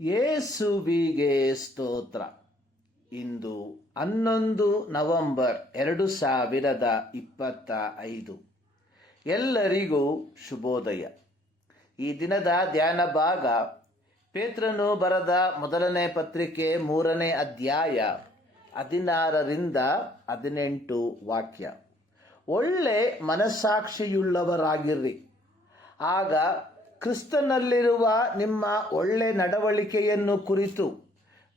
ಯೇಸುವಿಗೆ ಸ್ತೋತ್ರ. ಇಂದು 11 ನವೆಂಬರ್ 2025. ಎಲ್ಲರಿಗೂ ಶುಭೋದಯ. ಈ ದಿನದ ಧ್ಯಾನ ಭಾಗ ಪೇತ್ರನು ಬರೆದ ಮೊದಲನೇ ಪತ್ರಿಕೆ 3ನೇ ಅಧ್ಯಾಯ 16ರಿಂದ 18 ವಾಕ್ಯ. ಒಳ್ಳೆ ಮನಸ್ಸಾಕ್ಷಿಯುಳ್ಳವರಾಗಿರ್ರಿ, ಆಗ ಕ್ರಿಸ್ತನಲ್ಲಿರುವ ನಿಮ್ಮ ಒಳ್ಳೆ ನಡವಳಿಕೆಯನ್ನು ಕುರಿತು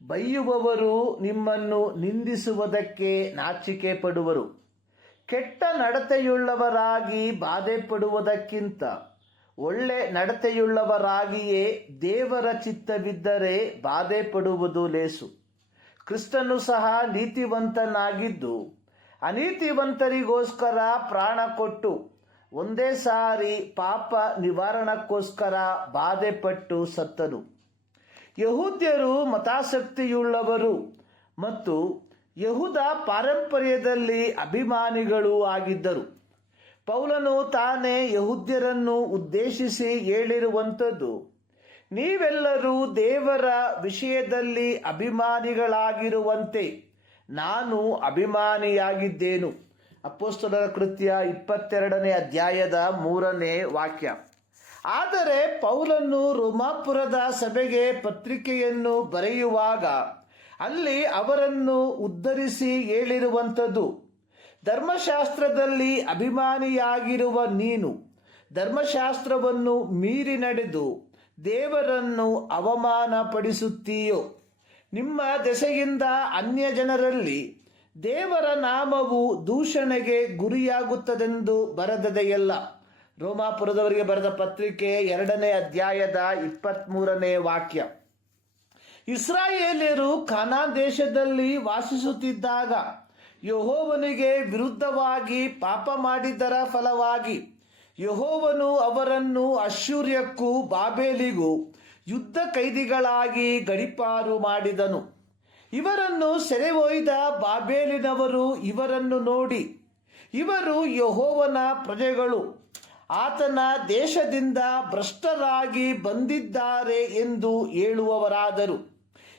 ಬೈಯುವವರು ನಿಮ್ಮನ್ನು ನಿಂದಿಸುವುದಕ್ಕೆ ನಾಚಿಕೆ ಪಡುವರು. ಕೆಟ್ಟ ನಡತೆಯುಳ್ಳವರಾಗಿ ಬಾಧೆ ಪಡುವುದಕ್ಕಿಂತ ಒಳ್ಳೆ ನಡತೆಯುಳ್ಳವರಾಗಿಯೇ ದೇವರ ಚಿತ್ತವಿದ್ದರೆ ಬಾಧೆ ಪಡುವುದು ಲೇಸು. ಕ್ರಿಸ್ತನು ಸಹ ನೀತಿವಂತನಾಗಿದ್ದು ಅನೀತಿವಂತರಿಗೋಸ್ಕರ ಪ್ರಾಣ ಕೊಟ್ಟು ಒಂದೇ ಸಾರಿ ಪಾಪ ನಿವಾರಣಕ್ಕೋಸ್ಕರ ಬಾಧೆಪಟ್ಟು ಸತ್ತನು. ಯಹೂದ್ಯರು ಮತಾಸಕ್ತಿಯುಳ್ಳವರು ಮತ್ತು ಯಹೂದ ಪಾರಂಪರ್ಯದಲ್ಲಿ ಅಭಿಮಾನಿಗಳೂ ಆಗಿದ್ದರು. ಪೌಲನು ತಾನೇ ಯಹೂದ್ಯರನ್ನು ಉದ್ದೇಶಿಸಿ ಹೇಳಿರುವಂಥದ್ದು, ನೀವೆಲ್ಲರೂ ದೇವರ ವಿಷಯದಲ್ಲಿ ಅಭಿಮಾನಿಗಳಾಗಿರುವಂತೆ ನಾನು ಅಭಿಮಾನಿಯಾಗಿದ್ದೇನು. ಅಪೊಸ್ತಲರ ಕೃತ್ಯ 22ನೇ ಅಧ್ಯಾಯದ 3ನೇ ವಾಕ್ಯ. ಆದರೆ ಪೌಲನು ರೋಮಾಪುರದ ಸಭೆಗೆ ಪತ್ರಿಕೆಯನ್ನು ಬರೆಯುವಾಗ ಅಲ್ಲಿ ಅವರನ್ನು ಉದ್ಧರಿಸಿ ಹೇಳಿರುವಂಥದ್ದು, ಧರ್ಮಶಾಸ್ತ್ರದಲ್ಲಿ ಅಭಿಮಾನಿಯಾಗಿರುವ ನೀನು ಧರ್ಮಶಾಸ್ತ್ರವನ್ನು ಮೀರಿ ನಡೆದು ದೇವರನ್ನು ಅವಮಾನಪಡಿಸುತ್ತೀಯೋ. ನಿಮ್ಮ ದೆಸೆಯಿಂದ ಅನ್ಯ ಜನರಲ್ಲಿ ದೇವರ ನಾಮವು ದೂಷಣೆಗೆ ಗುರಿಯಾಗುತ್ತದೆಂದು ಬರೆದದೆಯಲ್ಲ. ರೋಮಾಪುರದವರಿಗೆ ಬರೆದ ಪತ್ರಿಕೆ 2ನೇ ಅಧ್ಯಾಯದ 23ನೇ ವಾಕ್ಯ. ಇಸ್ರಾಯೇಲ್ಯರು ಕಾನಾನ್ ದೇಶದಲ್ಲಿ ವಾಸಿಸುತ್ತಿದ್ದಾಗ ಯೆಹೋವನಿಗೆ ವಿರುದ್ಧವಾಗಿ ಪಾಪ ಮಾಡಿದ್ದರ ಫಲವಾಗಿ ಯೆಹೋವನು ಅವರನ್ನು ಅಶ್ಶೂರ್ಯಕ್ಕೂ ಬಾಬೇಲಿಗೂ ಯುದ್ಧ ಕೈದಿಗಳಾಗಿ ಗಡೀಪಾರು ಮಾಡಿದನು. ಇವರನ್ನು ಸೆರೆ ಒಯ್ದ ಬಾಬೇಲಿನವರು ಇವರನ್ನು ನೋಡಿ, ಇವರು ಯೆಹೋವನ ಪ್ರಜೆಗಳು, ಆತನ ದೇಶದಿಂದ ಭ್ರಷ್ಟರಾಗಿ ಬಂದಿದ್ದಾರೆ ಎಂದು ಹೇಳುವವರಾದರು.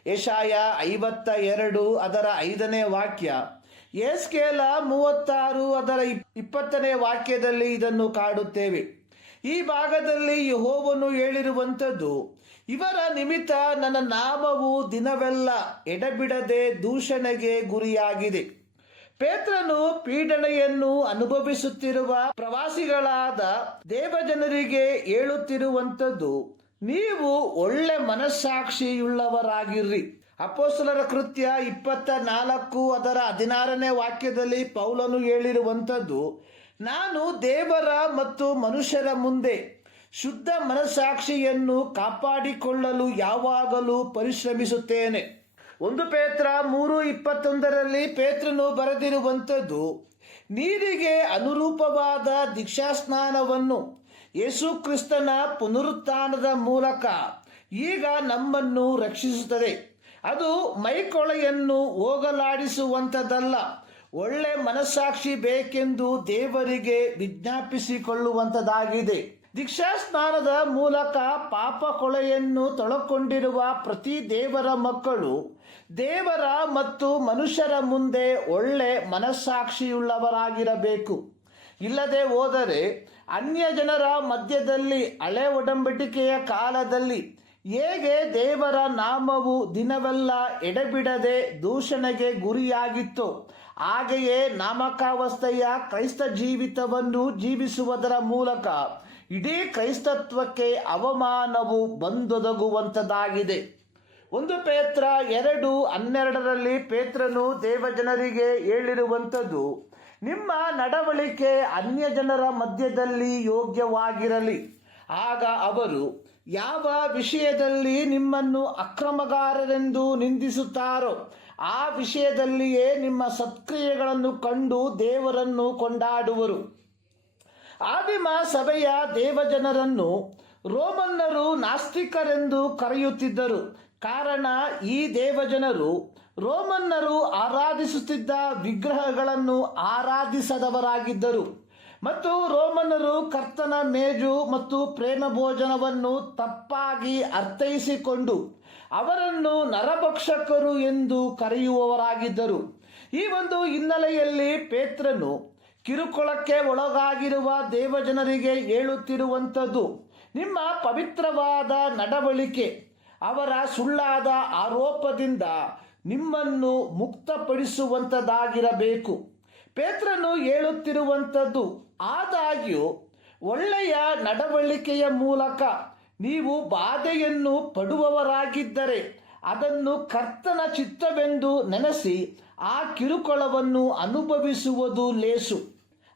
ಯೆಶಾಯ 52 ಅದರ 5ನೇ ವಾಕ್ಯ, ಯೆಹೆಜ್ಕೇಲ 36 ಅದರ 20ನೇ ವಾಕ್ಯದಲ್ಲಿ ಇದನ್ನು ಕಾಡುತ್ತೇವೆ. ಈ ಭಾಗದಲ್ಲಿ ಯೆಹೋವನು ಹೇಳಿರುವಂಥದ್ದು, ಇವರ ನಿಮಿತ್ತ ನನ್ನ ನಾಮವು ದಿನವೆಲ್ಲ ಎಡೆಬಿಡದೆ ದೂಷಣೆಗೆ ಗುರಿಯಾಗಿದೆ. ಪೇತ್ರನು ಪೀಡನೆಯನ್ನು ಅನುಭವಿಸುತ್ತಿರುವ ಪ್ರವಾಸಿಗಳಾದ ದೇವಜನರಿಗೆ ಹೇಳುತ್ತಿರುವಂಥದ್ದು, ನೀವು ಒಳ್ಳೆ ಮನಸ್ಸಾಕ್ಷಿಯುಳ್ಳವರಾಗಿರ್ರಿ. ಅಪೊಸ್ತಲರ ಕೃತ್ಯ 24 ಅದರ 16ನೇ ವಾಕ್ಯದಲ್ಲಿ ಪೌಲನು ಹೇಳಿರುವಂಥದ್ದು, ನಾನು ದೇವರ ಮತ್ತು ಮನುಷ್ಯರ ಮುಂದೆ ಶುದ್ಧ ಮನಸ್ಸಾಕ್ಷಿಯನ್ನು ಕಾಪಾಡಿಕೊಳ್ಳಲು ಯಾವಾಗಲೂ ಪರಿಶ್ರಮಿಸುತ್ತೇನೆ. 1 ಪೇತ್ರ 3:21ರಲ್ಲಿ ಪೇತ್ರನು ಬರೆದಿರುವಂಥದ್ದು, ನೀರಿಗೆ ಅನುರೂಪವಾದ ದೀಕ್ಷಾಸ್ನಾನವನ್ನು ಯೇಸು ಕ್ರಿಸ್ತನ ಪುನರುತ್ಥಾನದ ಮೂಲಕ ಈಗ ನಮ್ಮನ್ನು ರಕ್ಷಿಸುತ್ತದೆ. ಅದು ಮೈಕೊಳೆಯನ್ನು ಹೋಗಲಾಡಿಸುವಂಥದ್ದಲ್ಲ, ಒಳ್ಳೆ ಮನಸ್ಸಾಕ್ಷಿ ಬೇಕೆಂದು ದೇವರಿಗೆ ವಿಜ್ಞಾಪಿಸಿಕೊಳ್ಳುವಂಥದ್ದಾಗಿದೆ. ದೀಕ್ಷಾಸ್ನಾನದ ಮೂಲಕ ಪಾಪ ಕೊಳೆಯನ್ನು ತೊಳಕೊಂಡಿರುವ ಪ್ರತಿ ದೇವರ ಮಕ್ಕಳು ದೇವರ ಮತ್ತು ಮನುಷ್ಯರ ಮುಂದೆ ಒಳ್ಳೆ ಮನಸ್ಸಾಕ್ಷಿಯುಳ್ಳವರಾಗಿರಬೇಕು. ಇಲ್ಲದೆ ಹೋದರೆ ಅನ್ಯ ಜನರ ಮಧ್ಯದಲ್ಲಿ ಹಳೆ ಒಡಂಬಡಿಕೆಯ ಕಾಲದಲ್ಲಿ ಹೇಗೆ ದೇವರ ನಾಮವು ದಿನವೆಲ್ಲ ಎಡೆಬಿಡದೆ ದೂಷಣೆಗೆ ಗುರಿಯಾಗಿತ್ತೋ ಹಾಗೆಯೇ ನಾಮಕಾವಸ್ಥೆಯ ಕ್ರೈಸ್ತ ಜೀವಿತವನ್ನು ಜೀವಿಸುವುದರ ಮೂಲಕ ಇಡೀ ಕ್ರೈಸ್ತತ್ವಕ್ಕೆ ಅವಮಾನವು ಬಂದೊದಗುವಂಥದ್ದಾಗಿದೆ. 1 ಪೇತ್ರ 2:12ರಲ್ಲಿ ಪೇತ್ರನು ದೇವಜನರಿಗೆ ಹೇಳಿರುವಂಥದ್ದು, ನಿಮ್ಮ ನಡವಳಿಕೆ ಅನ್ಯ ಜನರ ಮಧ್ಯದಲ್ಲಿ ಯೋಗ್ಯವಾಗಿರಲಿ, ಆಗ ಅವರು ಯಾವ ವಿಷಯದಲ್ಲಿ ನಿಮ್ಮನ್ನು ಅಕ್ರಮಗಾರರೆಂದು ನಿಂದಿಸುತ್ತಾರೋ ಆ ವಿಷಯದಲ್ಲಿಯೇ ನಿಮ್ಮ ಸತ್ಕ್ರಿಯೆಗಳನ್ನು ಕಂಡು ದೇವರನ್ನು ಕೊಂಡಾಡುವರು. ಆದಿಮ ಸಭೆಯ ದೇವಜನರನ್ನು ರೋಮನ್ನರು ನಾಸ್ತಿಕರೆಂದು ಕರೆಯುತ್ತಿದ್ದರು. ಕಾರಣ ಈ ದೇವಜನರು ರೋಮನ್ನರು ಆರಾಧಿಸುತ್ತಿದ್ದ ವಿಗ್ರಹಗಳನ್ನು ಆರಾಧಿಸದವರಾಗಿದ್ದರು. ಮತ್ತು ರೋಮನರು ಕರ್ತನ ಮೇಜು ಮತ್ತು ಪ್ರೇಮ ಭೋಜನವನ್ನು ತಪ್ಪಾಗಿ ಅರ್ಥೈಸಿಕೊಂಡು ಅವರನ್ನು ನರಭಕ್ಷಕರು ಎಂದು ಕರೆಯುವವರಾಗಿದ್ದರು. ಈ ಒಂದು ಹಿನ್ನೆಲೆಯಲ್ಲಿ ಪೇತ್ರನು ಕಿರುಕುಳಕ್ಕೆ ಒಳಗಾಗಿರುವ ದೇವಜನರಿಗೆ ಹೇಳುತ್ತಿರುವಂಥದ್ದು, ನಿಮ್ಮ ಪವಿತ್ರವಾದ ನಡವಳಿಕೆ ಅವರ ಸುಳ್ಳಾದ ಆರೋಪದಿಂದ ನಿಮ್ಮನ್ನು ಮುಕ್ತಪಡಿಸುವಂಥದ್ದಾಗಿರಬೇಕು. ಪೇತ್ರನು ಹೇಳುತ್ತಿರುವಂಥದ್ದು, ಆದಾಗ್ಯೂ ಒಳ್ಳೆಯ ನಡವಳಿಕೆಯ ಮೂಲಕ ನೀವು ಬಾಧೆಯನ್ನು ಪಡುವವರಾಗಿದ್ದರೆ ಅದನ್ನು ಕರ್ತನ ಚಿತ್ತವೆಂದು ನೆನೆಸಿ ಆ ಕಿರುಕುಳವನ್ನು ಅನುಭವಿಸುವುದು ಲೇಸು.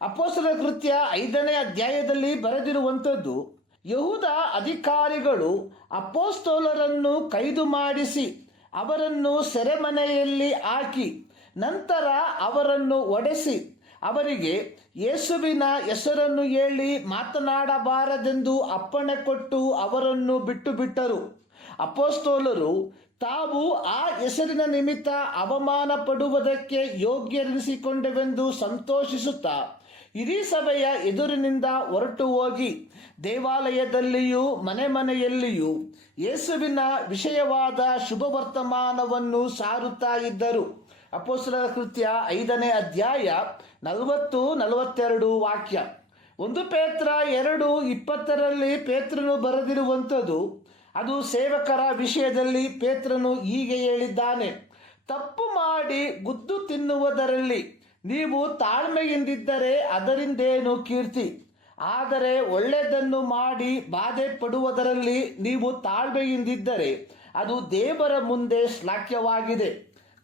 ಅಪೊಸ್ತಲರ ಕೃತ್ಯ 5ನೇ ಅಧ್ಯಾಯದಲ್ಲಿ ಬರೆದಿರುವಂಥದ್ದು, ಯಹೂದ ಅಧಿಕಾರಿಗಳು ಅಪೊಸ್ತಲರನ್ನು ಕೈದು ಮಾಡಿಸಿ ಅವರನ್ನು ಸೆರೆಮನೆಯಲ್ಲಿ ಹಾಕಿ ನಂತರ ಅವರನ್ನು ಒಡೆಸಿ ಅವರಿಗೆ ಯೇಸುವಿನ ಹೆಸರನ್ನು ಹೇಳಿ ಮಾತನಾಡಬಾರದೆಂದು ಅಪ್ಪಣೆ ಕೊಟ್ಟು ಅವರನ್ನು ಬಿಟ್ಟರು. ಅಪೊಸ್ತಲರು ತಾವು ಆ ಹೆಸರಿನ ನಿಮಿತ್ತ ಅವಮಾನ ಪಡುವುದಕ್ಕೆ ಯೋಗ್ಯರೆನಿಸಿಕೊಂಡೆವೆಂದು ಸಂತೋಷಿಸುತ್ತಾ ಇಡೀ ಸಭೆಯ ಎದುರಿನಿಂದ ಹೊರಟು ಹೋಗಿ ದೇವಾಲಯದಲ್ಲಿಯೂ ಮನೆಯಲ್ಲಿಯೂ ಯೇಸುವಿನ ವಿಷಯವಾದ ಶುಭ ವರ್ತಮಾನವನ್ನು ಸಾರುತ್ತಾ ಇದ್ದರು. ಅಪೊಸ್ತಲರ ಕೃತ್ಯ 5ನೇ ಅಧ್ಯಾಯ 40-42 ವಾಕ್ಯ. 1 ಪೇತ್ರ 2:20 ಪೇತ್ರನು ಬರೆದಿರುವಂಥದ್ದು, ಅದು ಸೇವಕರ ವಿಷಯದಲ್ಲಿ ಪೇತ್ರನು ಹೀಗೆ ಹೇಳಿದ್ದಾನೆ, ತಪ್ಪು ಮಾಡಿ ಗುದ್ದು ತಿನ್ನುವುದರಲ್ಲಿ ನೀವು ತಾಳ್ಮೆಯಿಂದಿದ್ದರೆ ಅದರಿಂದೇನು ಕೀರ್ತಿ, ಆದರೆ ಒಳ್ಳೆಯದನ್ನು ಮಾಡಿ ಬಾಧೆ ಪಡುವುದರಲ್ಲಿ ನೀವು ತಾಳ್ಮೆಯಿಂದಿದ್ದರೆ ಅದು ದೇವರ ಮುಂದೆ ಶ್ಲಾಘ್ಯವಾಗಿದೆ.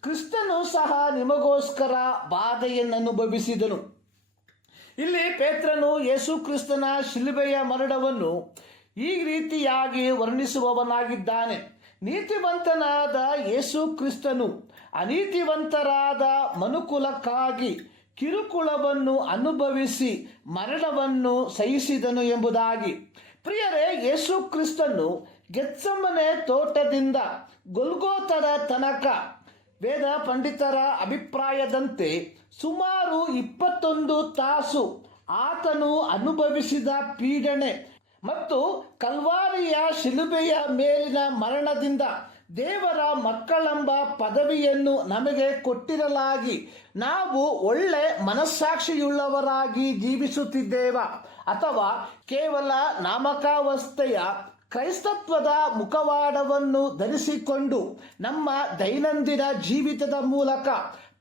ಕ್ರಿಸ್ತನು ಸಹ ನಿಮಗೋಸ್ಕರ ಬಾಧೆಯನ್ನು ಅನುಭವಿಸಿದನು. ಇಲ್ಲಿ ಪೇತ್ರನು ಯೇಸು ಕ್ರಿಸ್ತನ ಶಿಲುಬೆಯ ಮರಣವನ್ನು ಈ ರೀತಿಯಾಗಿ ವರ್ಣಿಸುವವನಾಗಿದ್ದಾನೆ. ನೀತಿವಂತನಾದ ಯೇಸು ಕ್ರಿಸ್ತನು ಅನೀತಿವಂತರಾದ ಮನುಕುಲಕ್ಕಾಗಿ ಕಿರುಕುಳವನ್ನು ಅನುಭವಿಸಿ ಮರಣವನ್ನು ಸಹಿಸಿದನು ಎಂಬುದಾಗಿ. ಪ್ರಿಯರೇ, ಯೇಸು ಕ್ರಿಸ್ತನು ಗೆತ್ಸಮನೆ ತೋಟದಿಂದ ಗೊಲ್ಗೋತದ ತನಕ ವೇದ ಪಂಡಿತರ ಅಭಿಪ್ರಾಯದಂತೆ ಸುಮಾರು 21 ತಾಸು ಆತನು ಅನುಭವಿಸಿದ ಪೀಡನೆ ಮತ್ತು ಕಲ್ವಾರಿಯ ಶಿಲುಬೆಯ ಮೇಲಿನ ಮರಣದಿಂದ ದೇವರ ಮಕ್ಕಳೆಂಬ ಪದವಿಯನ್ನು ನಮಗೆ ಕೊಟ್ಟಿರಲಾಗಿ ನಾವು ಒಳ್ಳೆ ಮನಸ್ಸಾಕ್ಷಿಯುಳ್ಳವರಾಗಿ ಜೀವಿಸುತ್ತಿದ್ದೇವಾ, ಅಥವಾ ಕೇವಲ ನಾಮಕಾವಸ್ಥೆಯ ಕ್ರೈಸ್ತತ್ವದ ಮುಖವಾಡವನ್ನು ಧರಿಸಿಕೊಂಡು ನಮ್ಮ ದೈನಂದಿನ ಜೀವಿತದ ಮೂಲಕ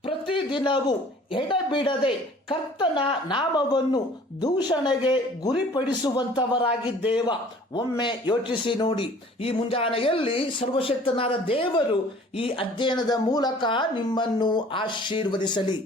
ಪ್ರತಿದಿನವೂ ಎಡೆಬಿಡದೆ ಕರ್ತನ ನಾಮವನ್ನು ದೂಷಣೆಗೆ ಗುರಿಪಡಿಸುವಂಥವರಾಗಿದ್ದೇವ? ಒಮ್ಮೆ ಯೋಚಿಸಿ ನೋಡಿ. ಈ ಮುಂಜಾನೆಯಲ್ಲಿ ಸರ್ವಶಕ್ತನಾದ ದೇವರು ಈ ಅಧ್ಯಯನದ ಮೂಲಕ ನಿಮ್ಮನ್ನು ಆಶೀರ್ವದಿಸಲಿ.